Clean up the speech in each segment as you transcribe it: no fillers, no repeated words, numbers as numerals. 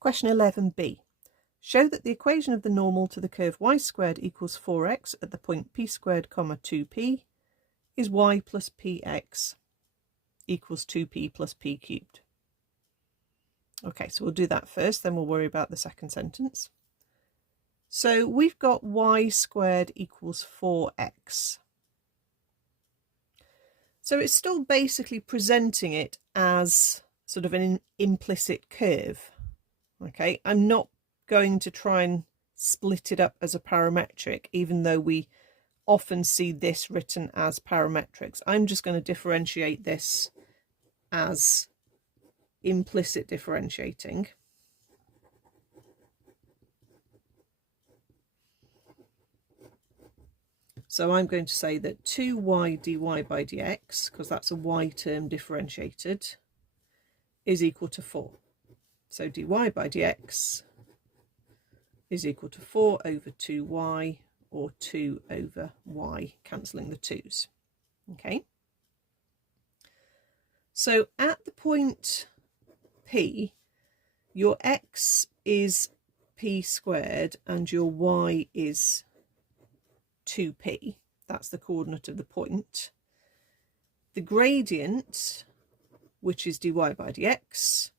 Question 11b. Show that the equation of the normal to the curve y squared equals 4x at the point p squared, 2p is y plus px equals 2p plus p cubed. Okay, so we'll do that first, then we'll worry about the second sentence. So we've got y squared equals 4x. So it's still basically presenting it as sort of an implicit curve. Okay, I'm not going to try and split it up as a parametric, even though we often see this written as parametrics. I'm just going to differentiate this as implicit differentiating. So I'm going to say that 2y dy by dx, because that's a y term differentiated, is equal to 4. So dy by dx is equal to 4 over 2y, or 2 over y, cancelling the 2's. Okay. So at the point P, your x is p squared and your y is 2p. That's the coordinate of the point. The gradient, which is dy by dx,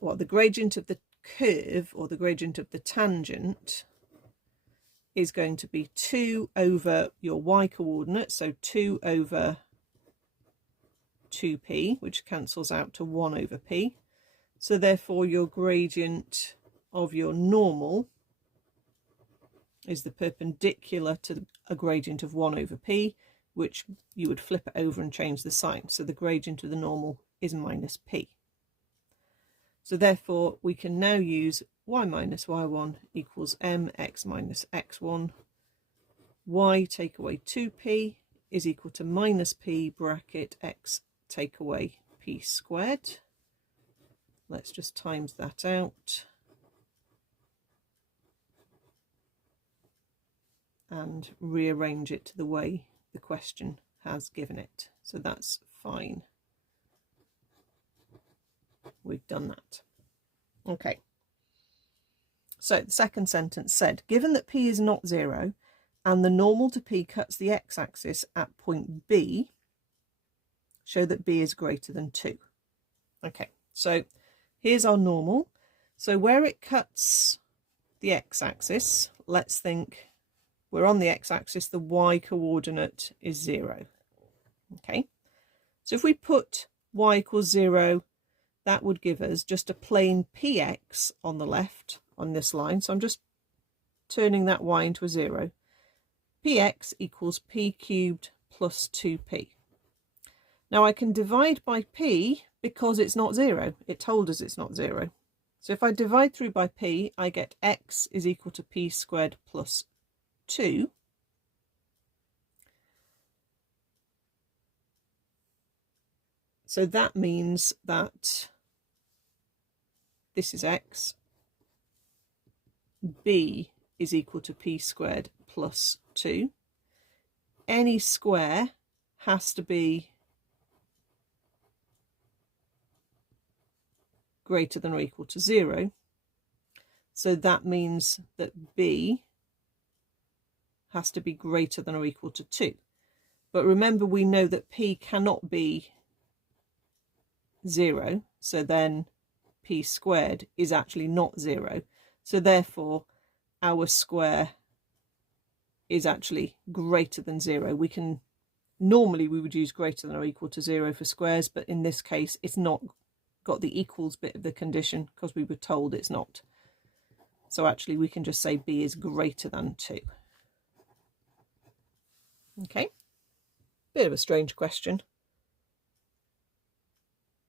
well, the gradient of the curve, or the gradient of the tangent, is going to be 2 over your y coordinate, so 2 over 2p, which cancels out to 1 over p. So therefore your gradient of your normal is the perpendicular to a gradient of 1 over p, which you would flip it over and change the sign. So the gradient of the normal is minus p. So therefore we can now use y minus y1 equals mx minus x1. Y take away 2p is equal to minus p bracket x take away p squared. Let's just times that out. And rearrange it to the way the question has given it. So that's fine. We've done that. Okay. So the second sentence said, given that p is not 0 and the normal to p cuts the x-axis at point B, show that b is greater than 2. Okay, so here's our normal. So where it cuts the x-axis, let's think we're on the x-axis, the y coordinate is 0. Okay, so if we put y equals 0, that would give us just a plain px on the left on this line. So I'm just turning that y into a 0. Px equals p cubed plus 2p. Now I can divide by p because it's not 0. It told us it's not 0. So if I divide through by p, I get x is equal to p squared plus 2. So that means that this is x. B is equal to p squared plus 2. Any square has to be greater than or equal to 0. So that means that b has to be greater than or equal to 2. But remember, we know that p cannot be 0, so then p squared is actually not 0. So therefore our square is actually greater than 0. We can normally we would use greater than or equal to 0 for squares, but in this case it's not got the equals bit of the condition because we were told it's not. So actually we can just say b is greater than 2. Okay, bit of a strange question.